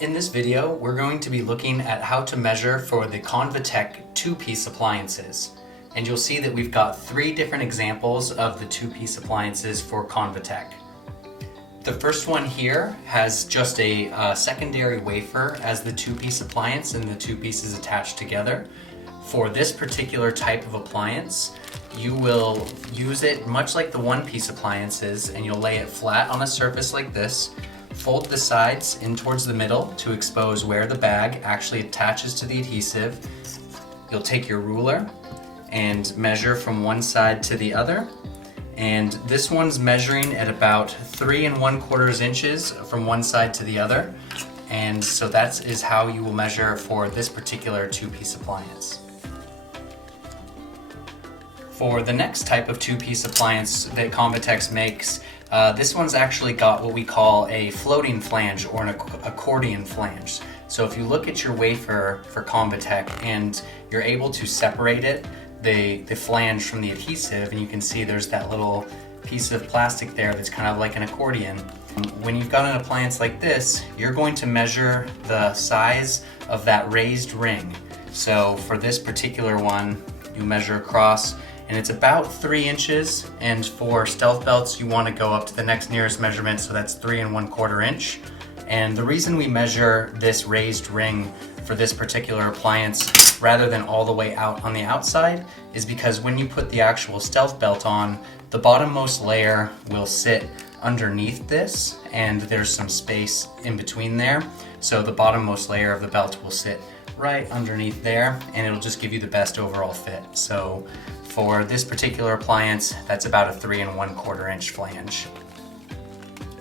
In this video, we're going to be looking at how to measure for the Convatec two-piece appliances. And you'll see that we've got 3 different examples of the two-piece appliances for Convatec. The first one here has just a secondary wafer as the two-piece appliance and the 2 pieces attached together. For this particular type of appliance, you will use it much like the one-piece appliances, and you'll lay it flat on a surface like this. Fold the sides in towards the middle to expose where the bag actually attaches to the adhesive. You'll take your ruler and measure from one side to the other. And this one's measuring at about 3 1/4 inches from one side to the other. And so that is how you will measure for this particular two-piece appliance. For the next type of two-piece appliance that Convatec makes, this one's actually got what we call a floating flange or an accordion flange. So if you look at your wafer for Convatec and you're able to separate it, the flange from the adhesive, and you can see there's that little piece of plastic there that's kind of like an accordion. When you've got an appliance like this, you're going to measure the size of that raised ring. So for this particular one, you measure across, and it's about 3 inches, and for stealth belts you want to go up to the next nearest measurement, so that's 3 1/4 inch. And the reason we measure this raised ring for this particular appliance rather than all the way out on the outside is because when you put the actual stealth belt on, the bottommost layer will sit underneath this, and there's some space in between there, so the bottommost layer of the belt will sit right underneath there, and it'll just give you the best overall fit. So for this particular appliance, that's about a 3 1/4 inch flange.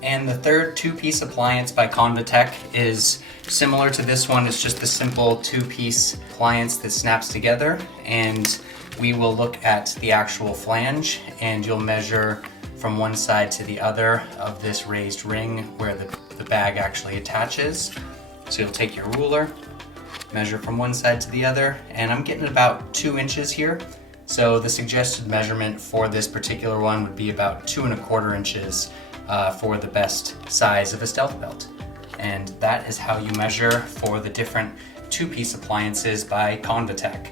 And the third two-piece appliance by Convatec is similar to this one. It's just a simple 2-piece appliance that snaps together, and we will look at the actual flange, and you'll measure from one side to the other of this raised ring where the bag actually attaches. So you'll take your ruler, measure from one side to the other, and I'm getting about 2 inches here. So the suggested measurement for this particular one would be about 2 1/4 inches for the best size of a stealth belt. And that is how you measure for the different two-piece appliances by Convatec.